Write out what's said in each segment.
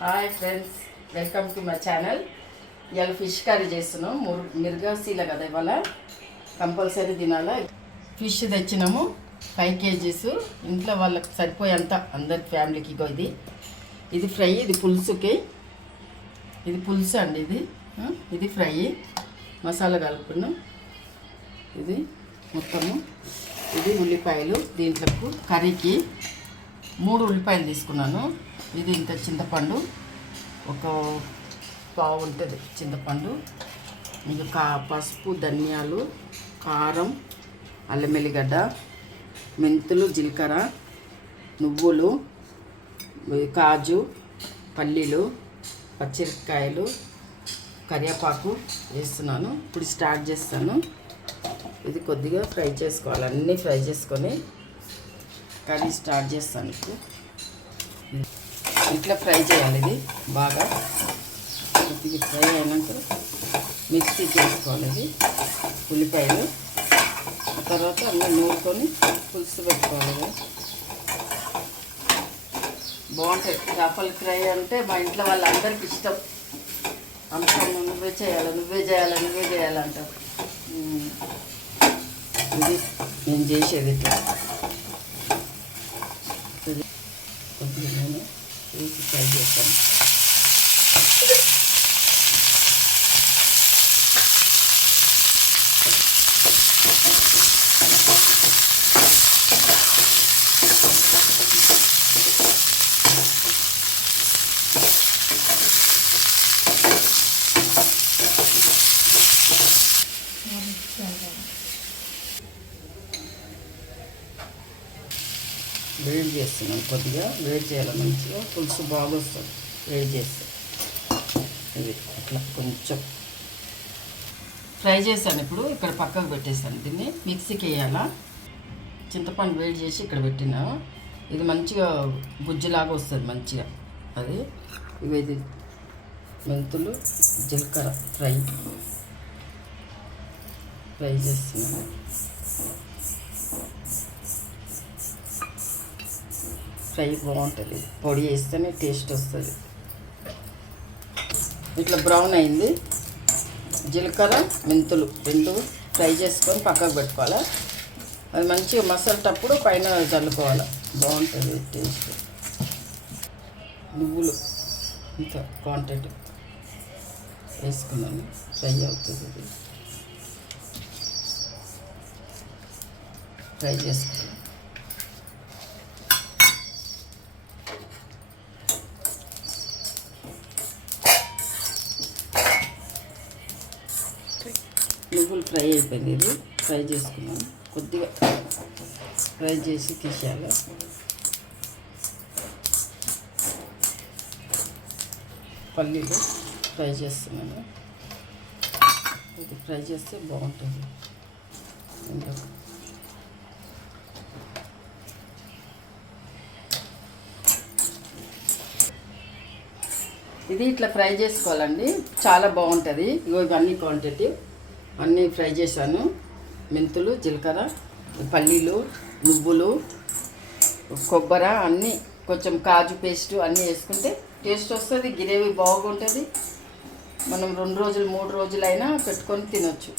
Hi friends, welcome to my channel. ఇవాళ fish curry చేస్తున్నాం. మిర్గాసీల కదా, ఇవాళ కంపల్సరీ తినాలా. ఫిష్ తెచ్చినాము 5 kgs. ఇంట్లో వాళ్ళకి సరిపోయేంత అందరి ఫ్యామిలీకి. ఇది ఫ్రై, ఇది పులుసుకి. ఇది పులుసు అండి. ఇది ఫ్రై, మసాలా కలుపుకున్నాం. ఇది మొత్తము. ఇది ఉల్లిపాయలు. దీంట్లో కర్రీకి 3 ఉల్లిపాయలు తీసుకున్నాను. ఇది ఇంత చింతపండు, ఒక పావు ఉంటుంది చింతపండు. ఇంకా పసుపు, ధనియాలు, కారం, అల్లం వెల్లిగడ్డ, మెంతులు, జీలకర్ర, నువ్వులు, కాజు, పల్లీలు, పచ్చిమిరపకాయలు, కరివేపాకు వేస్తున్నాను. ఇప్పుడు స్టార్ట్ చేస్తాను. ఇది కొద్దిగా ఫ్రై చేసుకోవాలి. అన్నీ ఫ్రై చేసుకొని కర్రీ స్టార్ట్ చేస్తాను. ఇప్పుడు ఇట్లా ఫ్రై చేయాలి. ఇది బాగా కొద్దిగా ఫ్రై అయినాక మిక్సీ చేసుకోవాలి. ఇది ఉల్లిపాయలు. ఆ తర్వాత అన్నీ నూరుకొని పులుసు పెట్టుకోవాలి. బాగుంటాయి చేపల ఫ్రై అంటే మా ఇంట్లో వాళ్ళందరికీ ఇష్టం. అంతా నువ్వే చేయాలంటారు. ఇది నేను చేసేది ఇట్లా కొద్దిగా నేను వేసి ఫ్రై చేస్తాను. వేడి చేస్తున్నాం. కొద్దిగా వేడి చేయాలి. మంచిగా పులుసు బాగా వస్తుంది వేడి చేస్తే. ఇది అట్లా కొంచెం ఫ్రై చేశాను. ఇప్పుడు ఇక్కడ పక్కకు పెట్టేసాను. దీన్ని మిక్సీకి వేయాలా. చింతపండు వేడి చేసి ఇక్కడ పెట్టినా. ఇది మంచిగా గుజ్జులాగా వస్తుంది మంచిగా. అది ఇది మెంతులు, జీలకర్ర ఫ్రై చేస్తున్నాను. ఫ్రై బాగుంటుంది. పొడి వేస్తేనే టేస్ట్ వస్తుంది. ఇట్లా బ్రౌన్ అయింది. జీలకర్ర, మెంతులు 2 ఫ్రై చేసుకొని పక్కకు పెట్టుకోవాలి. అది మంచిగా మసాలేటప్పుడు పైన చల్లుకోవాలి. బాగుంటుంది టేస్ట్. నువ్వులు ఇంత క్వాంటిటీ వేసుకున్నాను. ఫ్రై అవుతుంది. ఇది ఫ్రై చేసుకోవాలి. నువ్వులు ఫ్రై అయిపోయింది. ఇది ఫ్రై చేసుకున్నాను. కొద్దిగా ఫ్రై చేసి తీసేయాలి. పల్లీలు ఫ్రై చేస్తున్నాను. ఇది ఫ్రై చేస్తే బాగుంటుంది. ఇది ఇట్లా ఫ్రై చేసుకోవాలండి. చాలా బాగుంటుంది. ఇవన్నీ క్వాంటిటీ అన్నీ ఫ్రై చేశాను. మెంతులు, జీలకర్ర, పల్లీలు, నువ్వులు, కొబ్బరి, అన్నీ కొంచెం కాజు పేస్ట్ అన్నీ వేసుకుంటే టేస్ట్ వస్తుంది. గ్రేవీ బాగుంటుంది. మనం 2 రోజులు 3 రోజులైనా పెట్టుకొని తినొచ్చు.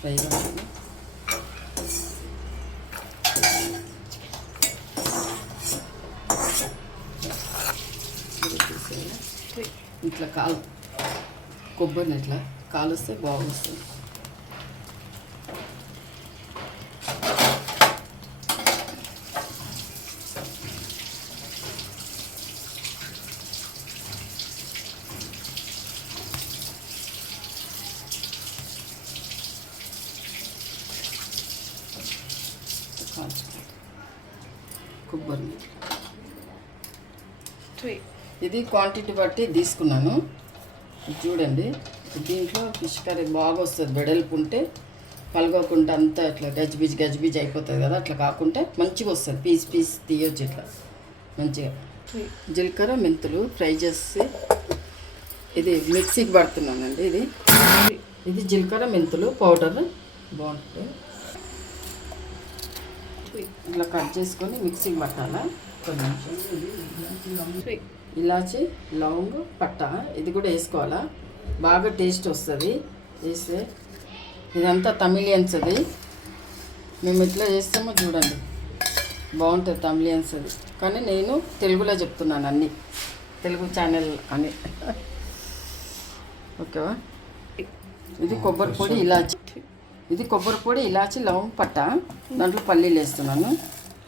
ఫ్రై ఇట్లా కొబ్బరిని ఇట్లా కాలుస్తే బాగుంటుంది. కొబ్బరిని ఇది క్వాంటిటీ బట్టి తీసుకున్నాను. చూడండి, దీంట్లో ఫిష్ కర్రీ బాగా వస్తుంది. వెడల్పు ఉంటే పలగకుండా అంతా ఇట్లా గజిబిజి అయిపోతుంది కదా. అట్లా కాకుండా మంచిగా వస్తుంది. పీస్ తీయొచ్చు ఇట్లా మంచిగా. జీలకర్ర, మెంతులు ఫ్రై చేసి ఇది మిక్సీకి పడుతున్నానండి. ఇది జీలకర్ర, మెంతులు పౌడర్ బాగుంటుంది. ఇట్లా కట్ చేసుకొని మిక్సీకి పట్టాలా. ఇలాచి లవంగ్ పట్ట ఇది కూడా వేసుకోవాలా, బాగా టేస్ట్ వస్తుంది వేస్తే. ఇదంతా తమిళియన్స్ అది, మేము ఎట్లా చేస్తామో చూడండి, బాగుంటుంది తమిళియన్స్ అది. కానీ నేను తెలుగులో చెప్తున్నాను అన్నీ, తెలుగు ఛానల్ అని. ఓకేవా. ఇది కొబ్బరి పొడి ఇలాచి, ఇది కొబ్బరి పొడి ఇలాచి లవంగ్ పట్ట, దాంట్లో పల్లీలు వేస్తున్నాను.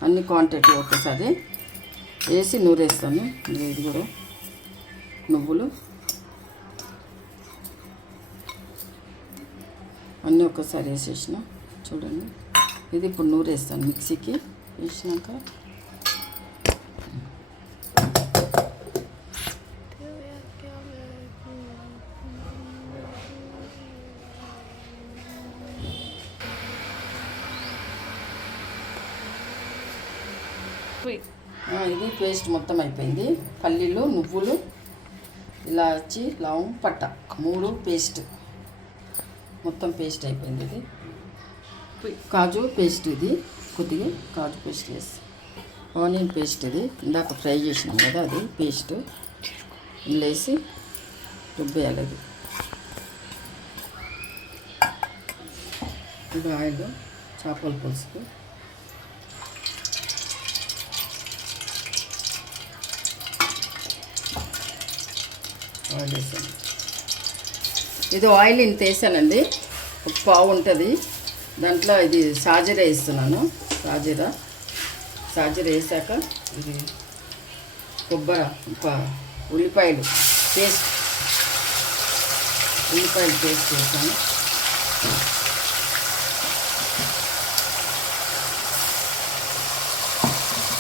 అన్ని క్వాంటిటీ ఒకసారి వేసి నూరేస్తాను. ఇది కూడా నువ్వులు అన్నీ ఒక్కసారి వేసేసిన చూడండి. ఇది ఇప్పుడు నూరేస్తాను మిక్సీకి వేసినాక. ఇది పేస్ట్ మొత్తం అయిపోయింది. పల్లీలు నువ్వులు ఇలాచి లవంగ్ పట్ట 3 పేస్ట్ మొత్తం పేస్ట్ అయిపోయింది. ఇది కాజు పేస్ట్, ఇది కొద్దిగా కాజు పేస్ట్ వేసి, ఆనియన్ పేస్ట్ ఇది ఇందాక ఫ్రై చేసినాం కదా అది పేస్ట్ వేసి రుబ్బేయాలి. అది ఇది ఆయిల్ చేపల పులుసుకు ఆయిల్ వేసాను. ఇది ఆయిల్ ఇంత వేసానండి, ఒక పావు ఉంటుంది దాంట్లో. ఇది సాజీర వేస్తున్నాను, సాజీర వేసాక ఇది కొబ్బరి ఉల్లిపాయలు పేస్ట్ వేసాను.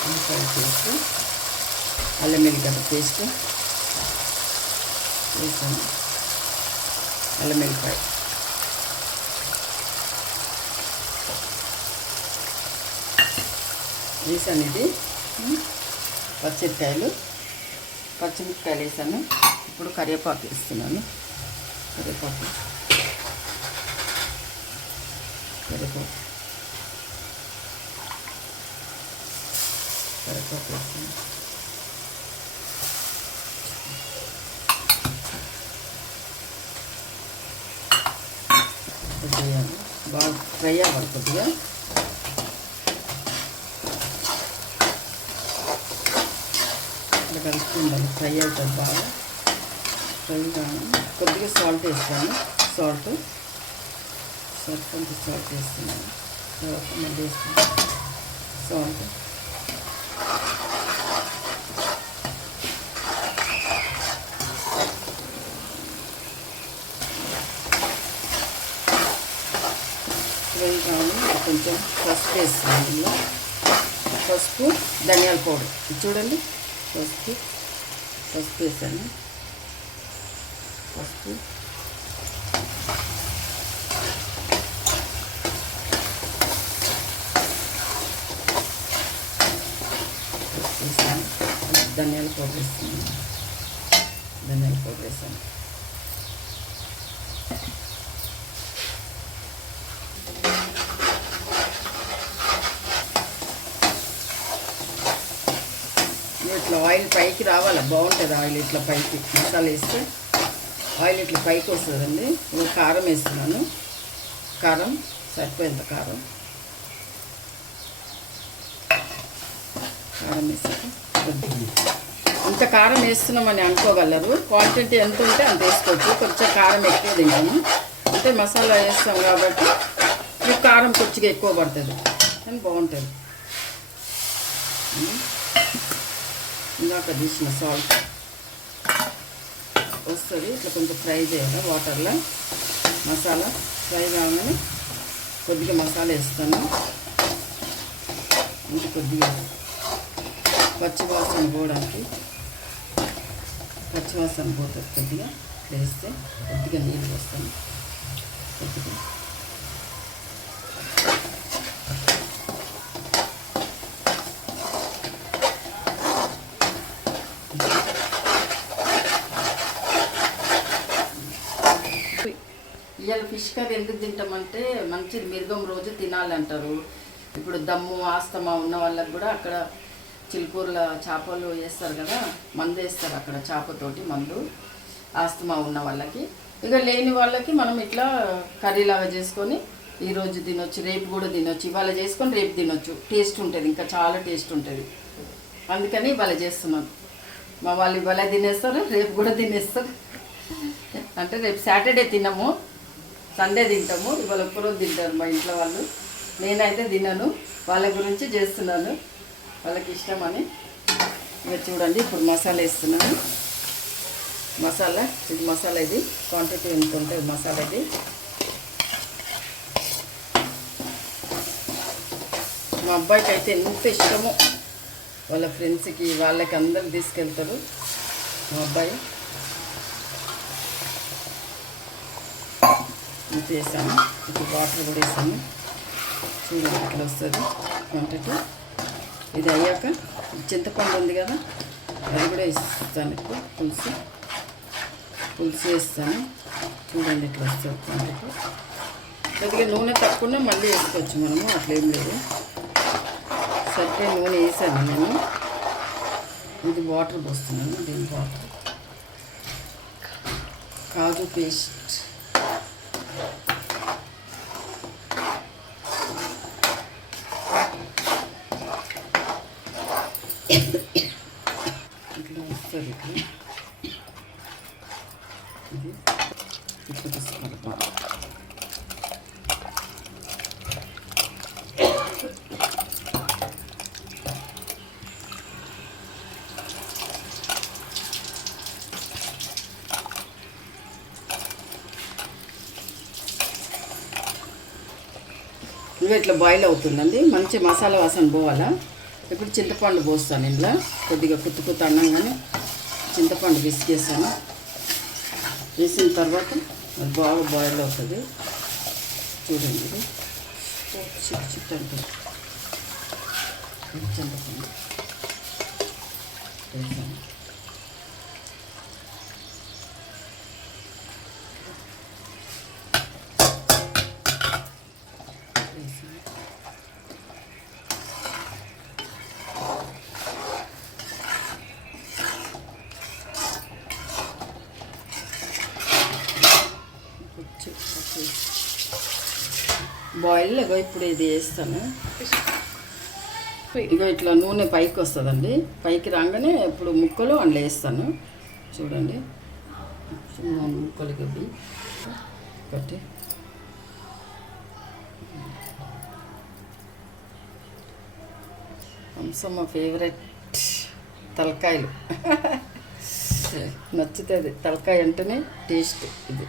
ఉల్లిపాయలు పేస్ట్, అల్లం వెల్లిగడ్డ పేస్ట్ వేసాను. అల్లం వెల్లిపాయ వేసాను. ఇది పచ్చిమిరపకాయలు వేసాను. ఇప్పుడు కరివేపాకు వేస్తున్నాను. కరివేపాకు వేస్తాను. బాగా ఫ్రై అవ్వాలి కొద్దిగా. ఇట్లా కలుపుకుండాలి, ఫ్రై అవుతుంది బాగా. ఫ్రై కానీ కొద్దిగా సాల్ట్ వేస్తాను. కొంచెం సాల్ట్ వేస్తున్నాను. తర్వాత మళ్ళీ వేస్తాను సాల్ట్. ఫ్రై కానీ కొంచెం పసుపు వేస్తున్నాను. ఇందులో పసుపు ధనియాల పౌడర్ చూడండి, పసుపు వేసాను. పసుపు వేసాను. ధనియాల పౌడర్ వేస్తున్నాను. ధనియాల పౌడర్ వేసాను. ఇట్లా ఆయిల్ పైకి రావాలి, బాగుంటుంది ఆయిల్ ఇట్లా పైకి. మసాలా వేస్తే ఆయిల్ ఇట్లా పైకి వస్తుందండి. ఇప్పుడు కారం వేస్తున్నాను. కారం సరిపోయేంత కారం వేసాక ఇంత కారం వేస్తున్నామని అనుకోగలరు. క్వాంటిటీ ఎంత ఉంటే అంత వేసుకోవచ్చు. కొంచెం కారం ఎక్కువ తింటాము అంటే మసాలా వేస్తాం కాబట్టి మీకు కారం కొంచెం ఎక్కువ పడుతుంది అని బాగుంటుంది. ఇందాక తీసిన సాల్ట్ వస్తుంది. ఇట్లా కొంచెం ఫ్రై చేయాలి వాటర్లో. మసాలా ఫ్రై కాగానే కొద్దిగా మసాలా వేస్తాను. ఇంకా కొద్దిగా పచ్చివాసన పోవడానికి, పచ్చివాసన పోతుంది కొద్దిగా వేస్తే. కొద్దిగా నీళ్ళు పోస్తాను. కొద్దిగా ఫిష్ ఫిష్ కర్రీ ఎందుకు తింటామంటే మంచిది, మిరుగం రోజు తినాలంటారు. ఇప్పుడు దమ్ము ఆస్తమా ఉన్న వాళ్ళకి కూడా అక్కడ చిలుకూరుల చేపలు వేస్తారు కదా, మందు వేస్తారు అక్కడ చేపతోటి మందు, ఆస్తమా ఉన్న వాళ్ళకి. ఇక లేని వాళ్ళకి మనం ఇట్లా కర్రీలాగా చేసుకొని ఈరోజు తినొచ్చు, రేపు కూడా తినొచ్చు, ఇవాళ చేసుకొని రేపు తినొచ్చు. టేస్ట్ ఉంటుంది, ఇంకా చాలా టేస్ట్ ఉంటుంది. అందుకని ఇవాళ చేస్తున్నాను. మా వాళ్ళు ఇవాళ తినేస్తారు, రేపు కూడా తినేస్తారు. అంటే రేపు సాటర్డే తినము, సండే తింటాము. ఇవాళ ఒక్కరోజు తింటారు మా ఇంట్లో వాళ్ళు. నేనైతే తినను, వాళ్ళ గురించి చేస్తున్నాను, వాళ్ళకి ఇష్టమని. ఇక చూడండి ఇప్పుడు మసాలా వేస్తున్నాను. మసాలా ఇది క్వాంటిటీ ఎంత ఉంటుంది మసాలా ఇది. మా అబ్బాయికి అయితే ఎంత ఇష్టమో, వాళ్ళ ఫ్రెండ్స్కి వాళ్ళకి అందరికి తీసుకెళ్తారు మా అబ్బాయి. ఇంత వేసాను, ఇప్పుడు వాటర్ కూడా వేసాను. చూడండి ఇట్లా వస్తుంది క్వాంటిటీ. ఇది అయ్యాక చింతపండు ఉంది కదా, అది కూడా వేస్తాను. ఇప్పుడు పులుసు వేస్తాను. చూడండి ఇట్లా వస్తుంది క్వాంటిటీ. కొద్దిగా నూనె తక్కువ మళ్ళీ వేసుకోవచ్చు మనము, అట్లేం లేదు. సరిగ్గా నూనె వేసాను నేను. ఇది వాటర్ పోస్తున్నాను, దీని వాటర్. కాజు పేస్ట్, ఇట్లా వస్తుంది. ఇది ఇట్లా తీసుకోవాలి. ఇవి ఇట్లా బాయిల్ అవుతుందండి, మంచి మసాలా వాసన పోవాలా. ఇప్పుడు చింతపండు పోస్తాను ఇంట్లో, కొద్దిగా కుత్తుకుత్త అన్నంగానే చింతపండు విసిగేస్తాను. వేసిన తర్వాత అది బాగా బాయిల్ అవుతుంది. చూడండి ఇది చిట్ అంటుంది. చింతపండు వేసాను. బాయిల్ ఇగో ఇప్పుడు ఇది వేస్తాను. ఇగో ఇట్లా నూనె పైకి వస్తుందండి, పైకి రాగానే ఇప్పుడు ముక్కలు అందులో వేస్తాను. చూడండి ముక్కలు గబ్బి ఒకటి. మా ఫేవరెట్ తలకాయలు. నచ్చుతుంది తలకాయ అంటేనే టేస్ట్. ఇది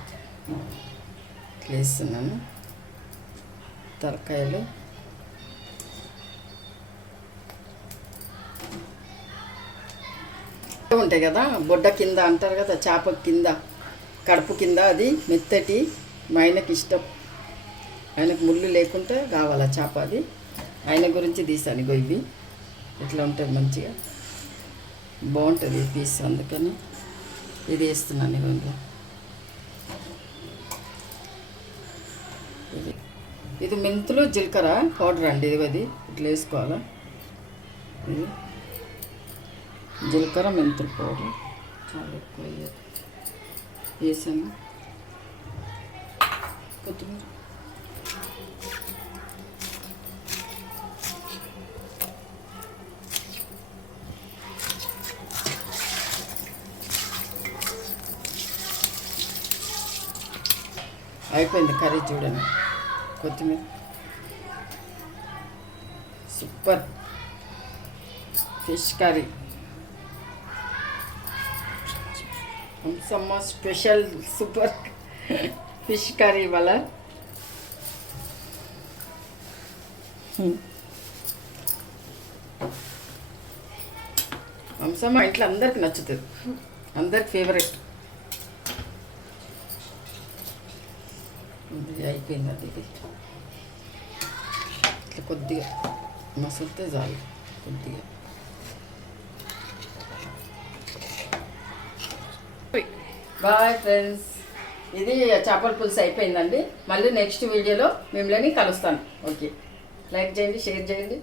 వేస్తున్నాను తలకాయలు. ఉంటాయి కదా బొడ్డ కింద అంటారు కదా, చేప కింద కడుపు కింద, అది మెత్తటి. మా ఆయనకి ఇష్టం, ఆయనకు ముళ్ళు లేకుంటే కావాలా చేప. అది ఆయన గురించి తీసాను. ఇగో ఇవి ఇట్లా ఉంటుంది, మంచిగా బాగుంటుంది పీస్, అందుకని ఇది వేస్తున్నాను. ఇగో ఇందులో ఇది మెంతులు జీలకర్ర పౌడర్ అండి. ఇది ఇట్లా వేసుకోవాలా. ఇది జీలకర్ర మెంతులు పౌడర్ చాలా ఎక్కువ వేసాను. కొత్తిమీర, అయిపోయింది కర్రీ. చూడండి కొత్తిమీర, super fish curry. Hamsamma special super fish curry ఇవాళ. హంసమ్మ ఇంట్లో అందరికి నచ్చుతుంది, అందరికి ఫేవరెట్. అయిపోయింది అది. ఇట్లా కొద్దిగా మసలితే చాలు, కొద్దిగా. బాయ్ ఫ్రెండ్స్, ఇది చేపల పులుసు అయిపోయిందండి. మళ్ళీ నెక్స్ట్ వీడియోలో మిమ్మల్ని కలుస్తాను. ఓకే, లైక్ చేయండి, షేర్ చేయండి.